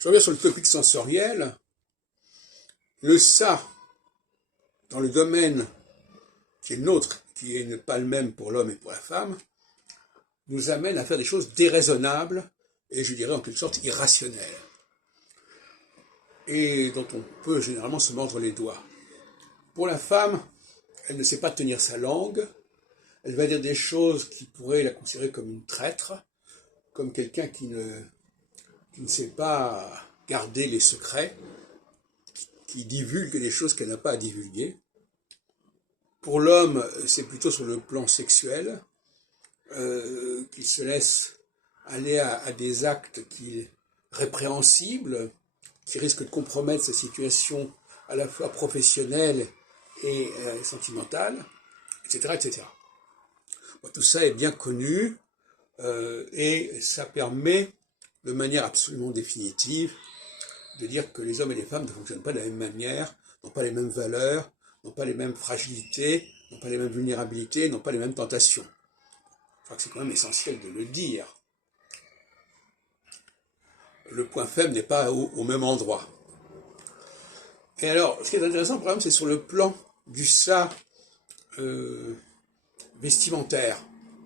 Je reviens sur le topic sensoriel. Le ça, dans le domaine qui est le nôtre, qui n'est pas le même pour l'homme et pour la femme, nous amène à faire des choses déraisonnables et je dirais en quelque sorte irrationnelles. Et dont on peut généralement se mordre les doigts. Pour la femme, elle ne sait pas tenir sa langue, elle va dire des choses qui pourraient la considérer comme une traître, comme quelqu'un qui ne sait pas garder les secrets, qui divulgue des choses qu'elle n'a pas à divulguer. Pour l'homme, c'est plutôt sur le plan sexuel, qu'il se laisse aller à des actes répréhensibles, qui risquent de compromettre sa situation à la fois professionnelle et sentimentale, etc., etc. Bon, tout ça est bien connu et ça permet, de manière absolument définitive, de dire que les hommes et les femmes ne fonctionnent pas de la même manière, n'ont pas les mêmes valeurs, n'ont pas les mêmes fragilités, n'ont pas les mêmes vulnérabilités, n'ont pas les mêmes tentations. Je crois que c'est quand même essentiel de le dire. Le point faible n'est pas au même endroit. Et alors, ce qui est intéressant, par exemple, c'est sur le plan du ça vestimentaire,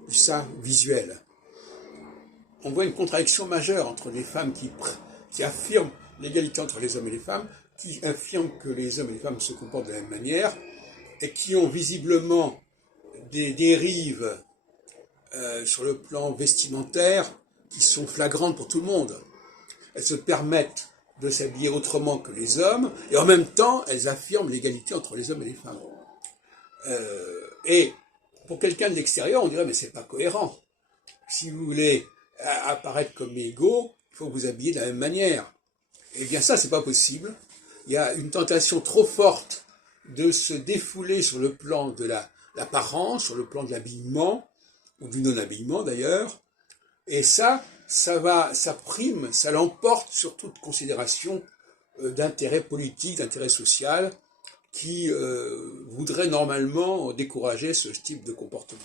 du ça visuel. On voit une contradiction majeure entre les femmes qui affirment l'égalité entre les hommes et les femmes, qui affirment que les hommes et les femmes se comportent de la même manière, et qui ont visiblement des dérives sur le plan vestimentaire qui sont flagrantes pour tout le monde. Elles se permettent de s'habiller autrement que les hommes, et en même temps, elles affirment l'égalité entre les hommes et les femmes. Et pour quelqu'un de l'extérieur, on dirait, mais c'est pas cohérent. Si vous voulez apparaître comme égaux, il faut vous habiller de la même manière. Eh bien ça, c'est pas possible. Il y a une tentation trop forte de se défouler sur le plan de l'apparence, sur le plan de l'habillement, ou du non-habillement d'ailleurs, et ça prime, ça l'emporte sur toute considération d'intérêt politique, d'intérêt social, qui voudrait normalement décourager ce type de comportement.